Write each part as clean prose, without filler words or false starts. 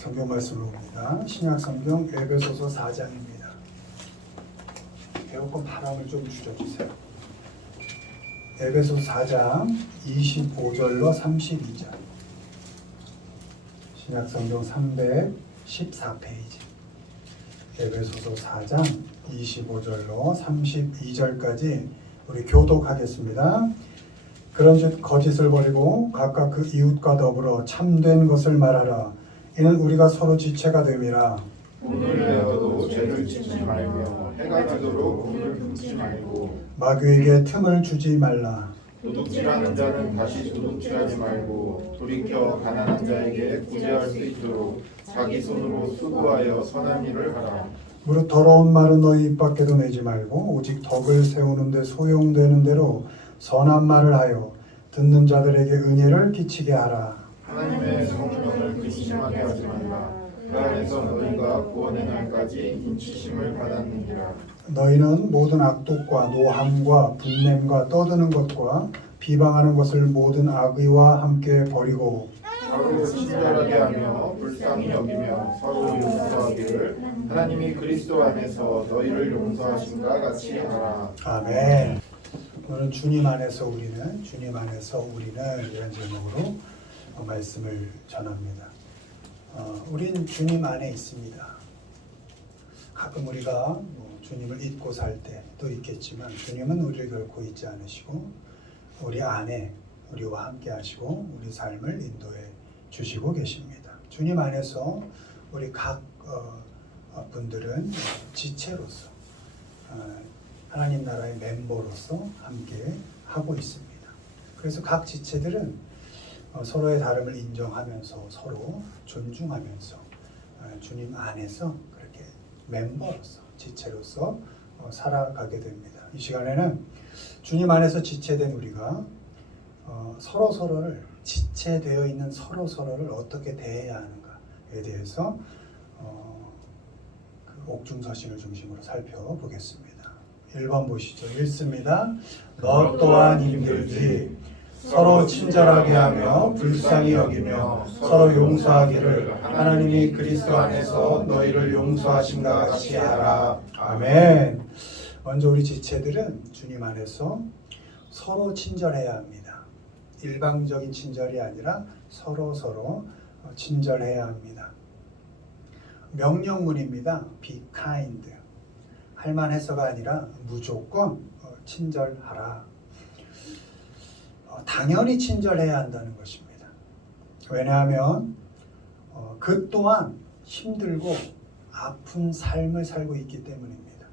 성경 말씀을 봅니다. 신약 성경 에베소서 4장입니다. 에어컨 바람을 좀 줄여주세요. 에베소서 4장 25절로 32절. 신약 성경 314페이지. 에베소서 4장 25절로 32절까지 우리 교독하겠습니다. 그런즉 거짓을 버리고 각각 그 이웃과 더불어 참된 것을 말하라. 이는 우리가 서로 지체가 됨이라. 오늘 내어도 죄를 짓지 말며 해가 지도록 오늘 품지 말고 마귀에게 틈을 주지 말라. 도둑질하는 자는 다시 도둑질하지 말고 돌이켜 가난한 자에게 구제할 수 있도록 자기 손으로 수고하여 선한 일을 하라. 무릇 더러운 말은 너희 입 밖에도 내지 말고 오직 덕을 세우는 데 소용되는 대로 선한 말을 하여 듣는 자들에게 은혜를 끼치게 하라. 하나님의 성령을 근심하게 하지 말라. 그 안에서 너희가 구원의 날까지 인치심을 받았느니라. 너희는 모든 악독과 노함과 분냄과 떠드는 것과 비방하는 것을 모든 악의와 함께 버리고 서로 친절하게 하며 불쌍히 여기며 서로 용서하기를 하나님이 그리스도 안에서 너희를 용서하신가 같이 하라. 아멘. 오늘은 주님 안에서 우리는 이런 제목으로 말씀을 전합니다. 우린 주님 안에 있습니다. 가끔 우리가 주님을 잊고 살 때도 있겠지만 주님은 우리를 결코 잊지 않으시고 우리 안에 우리와 함께 하시고 우리 삶을 인도해 주시고 계십니다. 주님 안에서 우리 각 분들은 지체로서 하나님 나라의 멤버로서 함께 하고 있습니다. 그래서 각 지체들은 서로의 다름을 인정하면서 서로 존중하면서 주님 안에서 그렇게 멤버로서 지체로서 살아가게 됩니다. 이 시간에는 주님 안에서 지체된 우리가 서로를 지체되어 있는 서로를 어떻게 대해야 하는가에 대해서 그 옥중서신을 중심으로 살펴보겠습니다. 1번 보시죠. 읽습니다. 너 또한 힘들지 서로 친절하게 하며 불쌍히 여기며 서로 용서하기를 하나님이 그리스도 안에서 너희를 용서하신가 같이 하라. 아멘. 먼저 우리 지체들은 주님 안에서 서로 친절해야 합니다. 일방적인 친절이 아니라 서로 친절해야 합니다. 명령문입니다. Be kind. 할만해서가 아니라 무조건 친절하라. 당연히 친절해야 한다는 것입니다. 왜냐하면 그 또한 힘들고 아픈 삶을 살고 있기 때문입니다.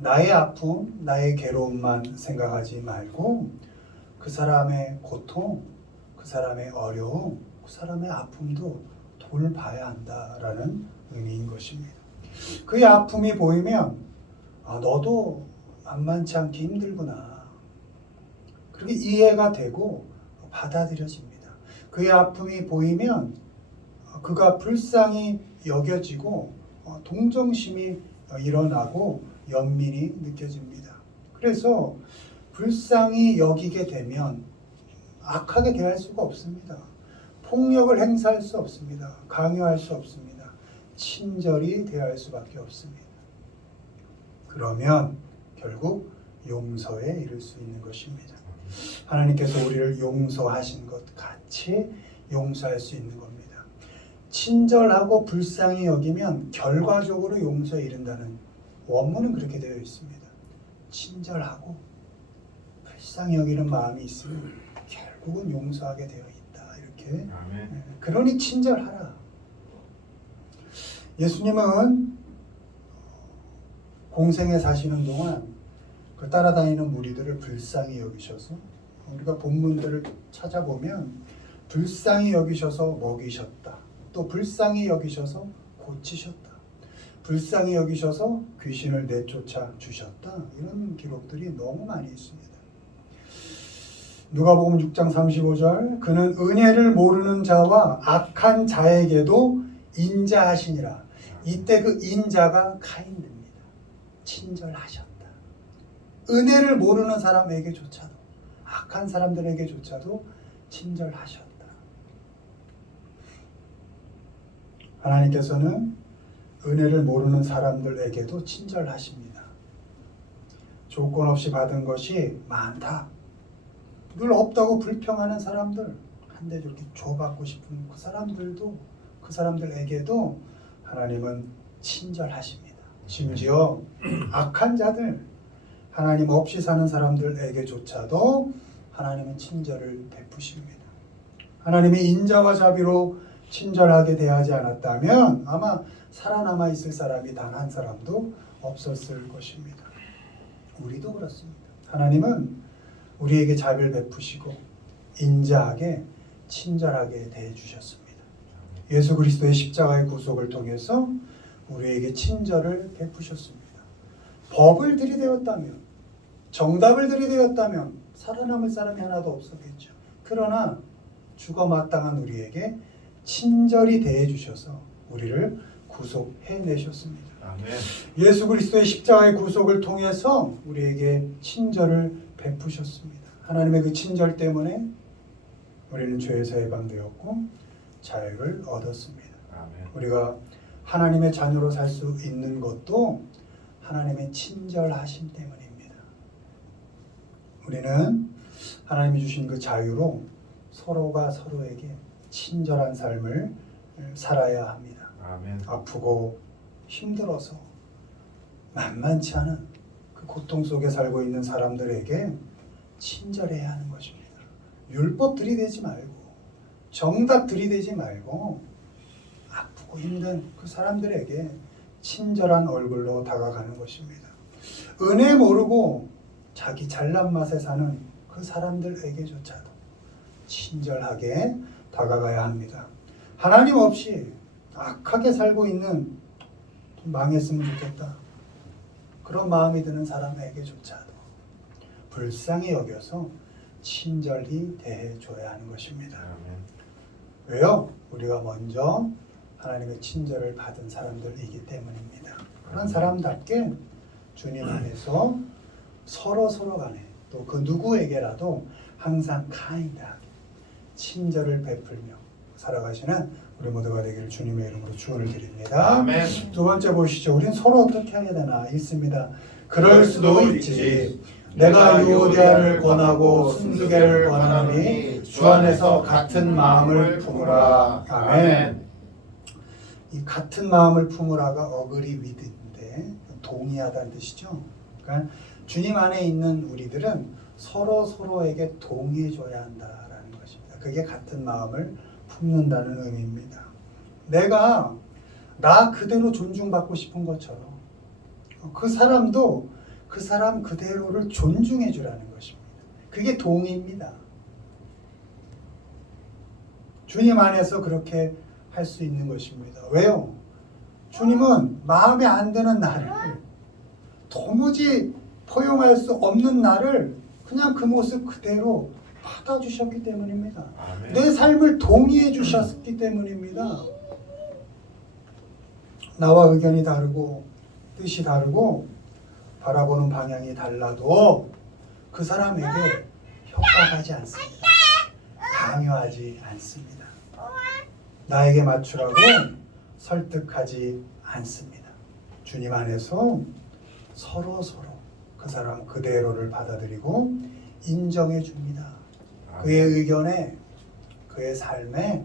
나의 아픔, 나의 괴로움만 생각하지 말고 그 사람의 고통, 그 사람의 어려움, 그 사람의 아픔도 돌봐야 한다라는 의미인 것입니다. 그의 아픔이 보이면 너도 만만치 않게 힘들구나. 그렇게 이해가 되고 받아들여집니다. 그의 아픔이 보이면 그가 불쌍히 여겨지고 동정심이 일어나고 연민이 느껴집니다. 그래서 불쌍히 여기게 되면 악하게 대할 수가 없습니다. 폭력을 행사할 수 없습니다. 강요할 수 없습니다. 친절히 대할 수밖에 없습니다. 그러면 결국 용서에 이를 수 있는 것입니다. 하나님께서 우리를 용서하신 것 같이 용서할 수 있는 겁니다. 친절하고 불쌍히 여기면 결과적으로 용서에 이른다는 원문은 그렇게 되어 있습니다. 친절하고 불쌍히 여기는 마음이 있으면 결국은 용서하게 되어 있다. 이렇게. 그러니 친절하라. 예수님은 공생에 사시는 동안 그 따라다니는 무리들을 불쌍히 여기셔서 우리가 본문들을 찾아보면 불쌍히 여기셔서 먹이셨다. 또 불쌍히 여기셔서 고치셨다. 불쌍히 여기셔서 귀신을 내쫓아 주셨다. 이런 기록들이 너무 많이 있습니다. 누가복음 6장 35절 그는 은혜를 모르는 자와 악한 자에게도 인자하시니라. 이때 그 인자가 카인입니다. 친절하셨다. 은혜를 모르는 사람에게조차도 악한 사람들에게조차도 친절하셨다. 하나님께서는 은혜를 모르는 사람들에게도 친절하십니다. 조건 없이 받은 것이 많다. 늘 없다고 불평하는 사람들, 한데 저렇게 줘받고 싶은 그 사람들에게도 하나님은 친절하십니다. 심지어 악한 자들, 하나님 없이 사는 사람들에게조차도 하나님은 친절을 베푸십니다. 하나님이 인자와 자비로 친절하게 대하지 않았다면 아마 살아남아 있을 사람이 단 한 사람도 없었을 것입니다. 우리도 그렇습니다. 하나님은 우리에게 자비를 베푸시고 인자하게 친절하게 대해 주셨습니다. 예수 그리스도의 십자가의 구속을 통해서 우리에게 친절을 베푸셨습니다. 법을 들이대었다면, 정답을 들이대었다면 살아남을 사람이 하나도 없었겠죠. 그러나 죽어 마땅한 우리에게 친절히 대해 주셔서 우리를 구속해내셨습니다. 아멘. 예수 그리스도의 십자가의 구속을 통해서 우리에게 친절을 베푸셨습니다. 하나님의 그 친절 때문에 우리는 죄에서 해방되었고 자유를 얻었습니다. 아멘. 우리가 하나님의 자녀로 살 수 있는 것도 하나님의 친절하심 때문입니다. 우리는 하나님이 주신 그 자유로 서로가 서로에게 친절한 삶을 살아야 합니다. 아멘. 아프고 힘들어서 만만치 않은 그 고통 속에 살고 있는 사람들에게 친절해야 하는 것입니다. 율법 들이대지 말고 정답 들이대지 말고 아프고 힘든 그 사람들에게 친절한 얼굴로 다가가는 것입니다. 은혜 모르고 자기 잘난 맛에 사는 그 사람들에게조차도 친절하게 다가가야 합니다. 하나님 없이 악하게 살고 있는, 좀 망했으면 좋겠다, 그런 마음이 드는 사람에게조차도 불쌍히 여겨서 친절히 대해줘야 하는 것입니다. 아멘. 왜요? 우리가 먼저 하나님의 친절을 받은 사람들이기 때문입니다. 그런 사람답게 주님 안에서 서로 간에 또 그 누구에게라도 항상 카인드하게 친절을 베풀며 살아가시는 우리 모두가 되기를 주님의 이름으로 축원을 드립니다. 아멘. 두 번째 보시죠. 우린 서로 어떻게 해야 되나 있습니다. 그럴 수도 있지. 내가 유오디아를 권하고 순두개를 권하노니 주 안에서 같은 마음을 품으라. 아멘. 이 같은 마음을 품으라가 어그리 위드인데 동의하다는 뜻이죠. 그러니까 주님 안에 있는 우리들은 서로에게 동의해줘야 한다라는 것입니다. 그게 같은 마음을 품는다는 의미입니다. 내가 나 그대로 존중받고 싶은 것처럼 그 사람도 그 사람 그대로를 존중해 주라는 것입니다. 그게 동의입니다. 주님 안에서 그렇게 할 수 있는 것입니다. 왜요? 주님은 마음에 안 드는 나를, 도무지 포용할 수 없는 나를 그냥 그 모습 그대로 받아주셨기 때문입니다. 아멘. 내 삶을 동의해 주셨기 때문입니다. 나와 의견이 다르고 뜻이 다르고 바라보는 방향이 달라도 그 사람에게 협박하지 않습니다. 강요하지 않습니다. 나에게 맞추라고 설득하지 않습니다. 주님 안에서 서로 그 사람 그대로를 받아들이고 인정해 줍니다. 그의 의견에, 그의 삶에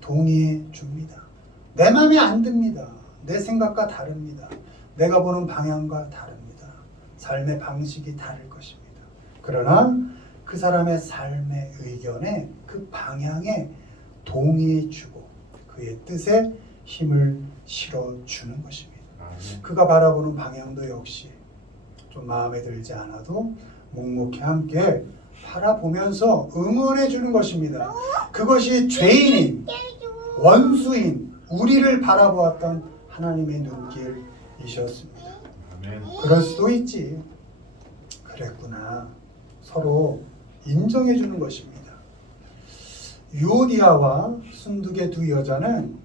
동의해 줍니다. 내 마음에 안 듭니다. 내 생각과 다릅니다. 내가 보는 방향과 다릅니다. 삶의 방식이 다를 것입니다. 그러나 그 사람의 삶의 의견에, 그 방향에 동의해 주고 그의 뜻에 힘을 실어주는 것입니다. 아멘. 그가 바라보는 방향도 역시 좀 마음에 들지 않아도 묵묵히 함께 바라보면서 응원해 주는 것입니다. 그것이 죄인인, 원수인 우리를 바라보았던 하나님의 눈길이셨습니다. 아멘. 그럴 수도 있지. 그랬구나. 서로 인정해 주는 것입니다. 유오디아와 순두개 두 여자는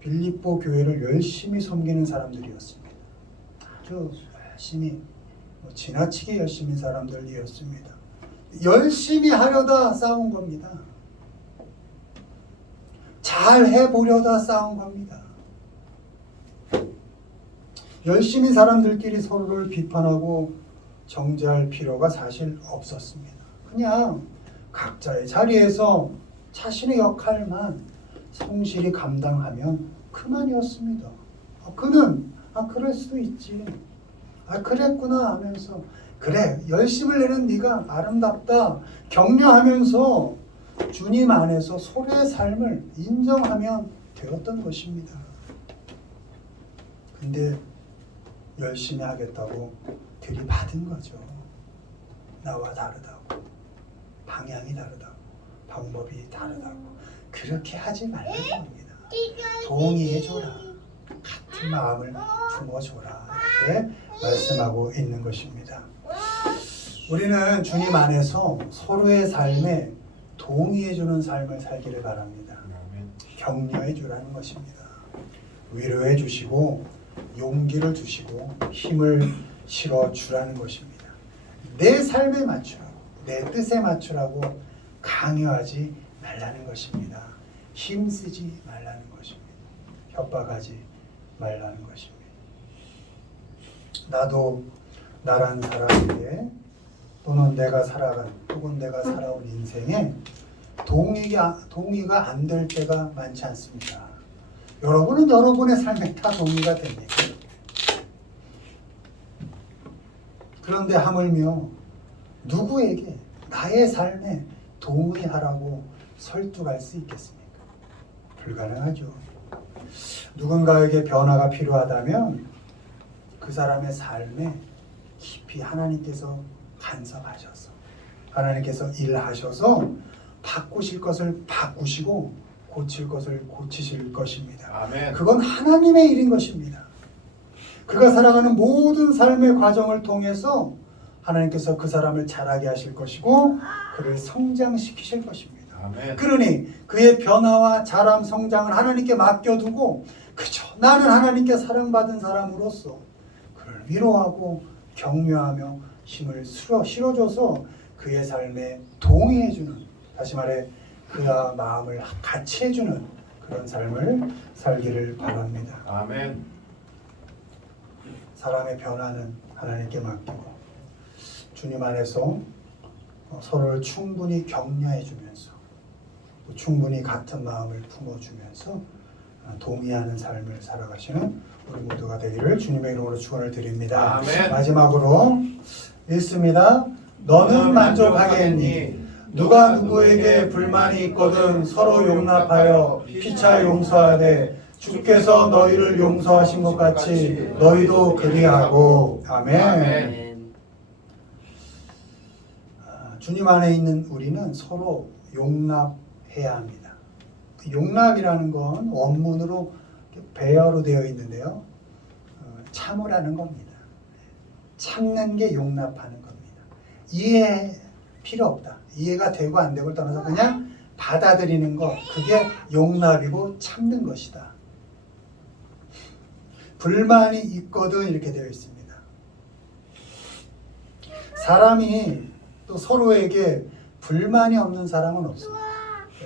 빌립보 교회를 열심히 섬기는 사람들이었습니다. 아주 열심히, 지나치게 열심히 사람들이었습니다. 열심히 하려다 싸운 겁니다. 잘 해보려다 싸운 겁니다. 열심히 사람들끼리 서로를 비판하고 정죄할 필요가 사실 없었습니다. 그냥 각자의 자리에서 자신의 역할만 성실히 감당하면 그만이었습니다. 그는 그럴 수도 있지. 그랬구나 하면서 그래 열심을 내는 네가 아름답다 격려하면서 주님 안에서 서로의 삶을 인정하면 되었던 것입니다. 근데 열심히 하겠다고 들이받은 거죠. 나와 다르다고, 방향이 다르다고, 방법이 다르다고. 그렇게 하지 말라는 겁니다. 동의해줘라. 같은 마음을 품어줘라. 이렇게 말씀하고 있는 것입니다. 우리는 주님 안에서 서로의 삶에 동의해주는 삶을 살기를 바랍니다. 격려해주라는 것입니다. 위로해 주시고 용기를 주시고 힘을 실어주라는 것입니다. 내 삶에 맞추라고, 내 뜻에 맞추라고 강요하지 말라는 것입니다. 힘쓰지 말라는 것입니다. 협박하지 말라는 것입니다. 나도 나란 사람에게 또는 내가 살아간 혹은 내가 살아온 인생에 동의가 안 될 때가 많지 않습니다. 여러분은 여러분의 삶에 다 동의가 됩니다. 그런데 하물며 누구에게 나의 삶에 동의하라고 설득할 수 있겠습니까? 불가능하죠. 누군가에게 변화가 필요하다면 그 사람의 삶에 깊이 하나님께서 간섭하셔서 하나님께서 일하셔서 바꾸실 것을 바꾸시고 고칠 것을 고치실 것입니다. 아멘. 그건 하나님의 일인 것입니다. 그가 살아가는 모든 삶의 과정을 통해서 하나님께서 그 사람을 자라게 하실 것이고 그를 성장시키실 것입니다. 아멘. 그러니 그의 변화와 자람, 성장을 하나님께 맡겨두고 그저 나는 하나님께 사랑받은 사람으로서 그를 위로하고 격려하며 힘을 실어줘서 그의 삶에 동의해주는, 다시 말해 그와 마음을 같이 해주는 그런 삶을 살기를 바랍니다. 아멘. 사람의 변화는 하나님께 맡기고 주님 안에서 서로를 충분히 격려해주면서 충분히 같은 마음을 품어주면서 동의하는 삶을 살아가시는 우리 모두가 되기를 주님의 이름으로 축원을 드립니다. 아멘. 마지막으로 읽습니다. 너는 만족하겠니? 누가 누구에게 불만이 있거든 서로 용납하여 피차 용서하되 주께서 너희를 용서하신 것 같이 너희도 그리하고. 아멘. 아멘. 주님 안에 있는 우리는 서로 용납해야 합니다. 용납이라는 건 원문으로 배어로 되어 있는데요. 참으라는 겁니다. 참는 게 용납하는 겁니다. 이해 필요 없다. 이해가 되고 안 되고를 떠나서 그냥 받아들이는 것, 그게 용납이고 참는 것이다. 불만이 있거든 이렇게 되어 있습니다. 사람이 또 서로에게 불만이 없는 사람은 없습니다.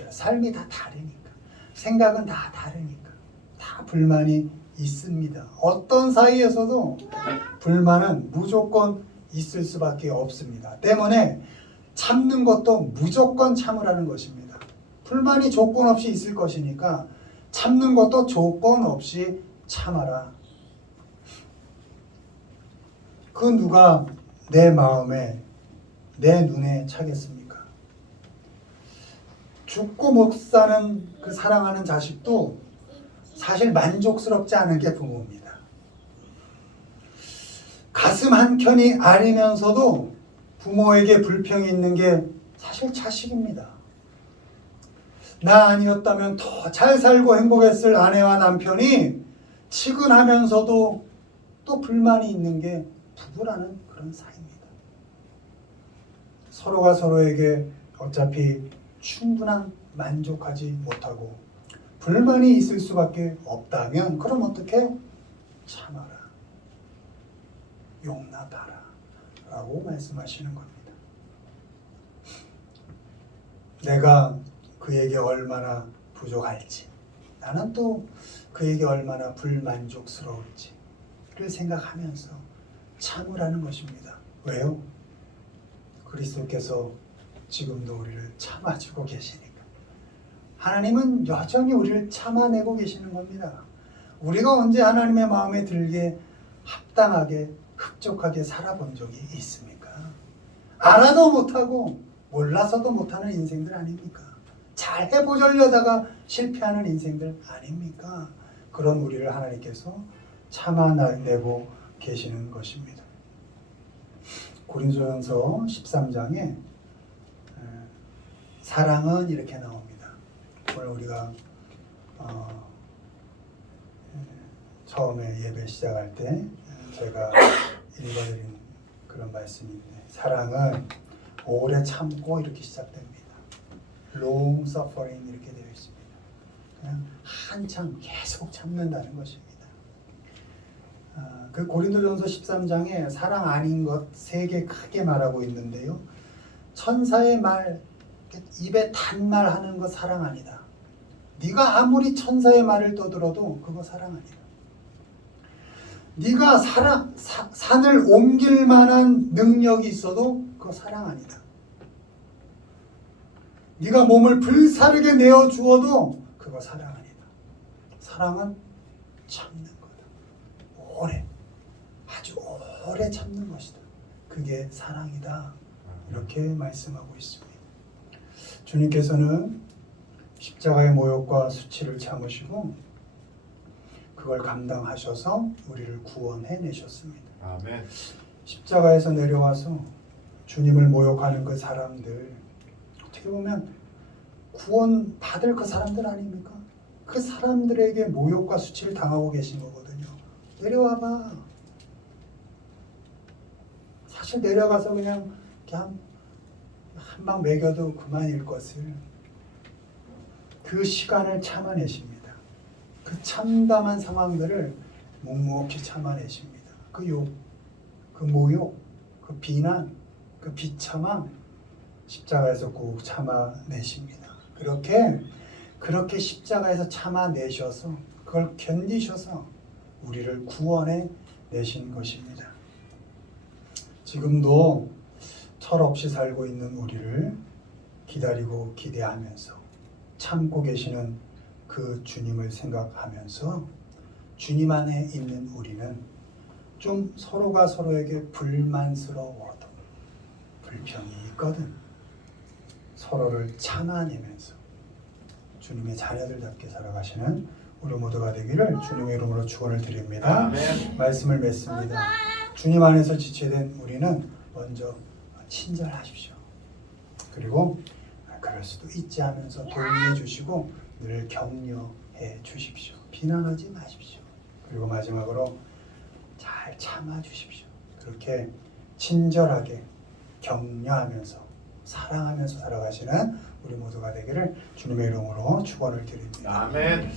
삶이 다 다르니까, 생각은 다 다르니까 다 불만이 있습니다. 어떤 사이에서도 불만은 무조건 있을 수밖에 없습니다. 때문에 참는 것도 무조건 참으라는 것입니다. 불만이 조건 없이 있을 것이니까 참는 것도 조건 없이 참아라. 그 누가 내 마음에 내 눈에 차겠습니까? 죽고 못 사는 그 사랑하는 자식도 사실 만족스럽지 않은 게 부모입니다. 가슴 한켠이 아리면서도 부모에게 불평이 있는 게 사실 자식입니다. 나 아니었다면 더 잘 살고 행복했을 아내와 남편이 치근하면서도 또 불만이 있는 게 부부라는 그런 사이입니다. 서로가 서로에게 어차피 충분한 만족하지 못하고 불만이 있을 수밖에 없다면 그럼 어떻게? 참아라. 용납하라. 라고 말씀하시는 겁니다. 내가 그에게 얼마나 부족할지 나는 또 그 그에게 얼마나 불만족스러울지를 생각하면서 참으라는 것입니다. 왜요? 그리스도께서 지금도 우리를 참아주고 계시니까. 하나님은 여전히 우리를 참아내고 계시는 겁니다. 우리가 언제 하나님의 마음에 들게 합당하게 흡족하게 살아본 적이 있습니까? 알아도 못하고 몰라서도 못하는 인생들 아닙니까? 잘 해보려다가 실패하는 인생들 아닙니까? 그런 우리를 하나님께서 참아내고 계시는 것입니다. 고린도전서 13장에 사랑은 이렇게 나옵니다. 오늘 우리가 처음에 예배 시작할 때 제가 읽어드린 그런 말씀인데, 사랑은 오래 참고 이렇게 시작됩니다. long suffering 이렇게 되어 있습니다. 그냥 한참 계속 참는다는 것입니다. 그 고린도전서 13장에 사랑 아닌 것 3개 크게 말하고 있는데요. 천사의 말, 입에 단말 하는 거 사랑 아니다. 네가 아무리 천사의 말을 떠들어도 그거 사랑 아니다. 네가 산을 옮길 만한 능력이 있어도 그거 사랑 아니다. 네가 몸을 불사르게 내어 주어도 그거 사랑 아니다. 사랑은 참는 거다. 오래, 아주 오래 참는 것이다. 그게 사랑이다. 이렇게 말씀하고 있습니다. 주님께서는 십자가의 모욕과 수치를 참으시고 그걸 감당하셔서 우리를 구원해 내셨습니다. 아멘. 십자가에서 내려와서 주님을 모욕하는 그 사람들, 어떻게 보면 구원 받을 그 사람들 아닙니까? 그 사람들에게 모욕과 수치를 당하고 계신 거거든요. 내려와봐. 사실 내려가서 그냥 한 방 먹여도 그만일 것을 그 시간을 참아내십니다. 그 참담한 상황들을 묵묵히 참아내십니다. 그 욕, 그 모욕, 그 비난, 그 비참함 십자가에서 꼭 참아내십니다. 그렇게 십자가에서 참아내셔서 그걸 견디셔서 우리를 구원해 내신 것입니다. 지금도 철없이 살고 있는 우리를 기다리고 기대하면서 참고 계시는 그 주님을 생각하면서 주님 안에 있는 우리는 좀 서로가 서로에게 불만스러워도 불평이 있거든 서로를 참아내면서 주님의 자녀들답게 살아가시는 우리 모두가 되기를 주님의 이름으로 축원을 드립니다. 아멘. 말씀을 맺습니다. 주님 안에서 지체된 우리는 먼저 친절하십시오. 그리고 그럴 수도 있지 하면서 동의해 주시고 늘 격려해 주십시오. 비난하지 마십시오. 그리고 마지막으로 잘 참아 주십시오. 그렇게 친절하게 격려하면서 사랑하면서 살아가시는 우리 모두가 되기를 주님의 이름으로 축원을 드립니다. 아멘.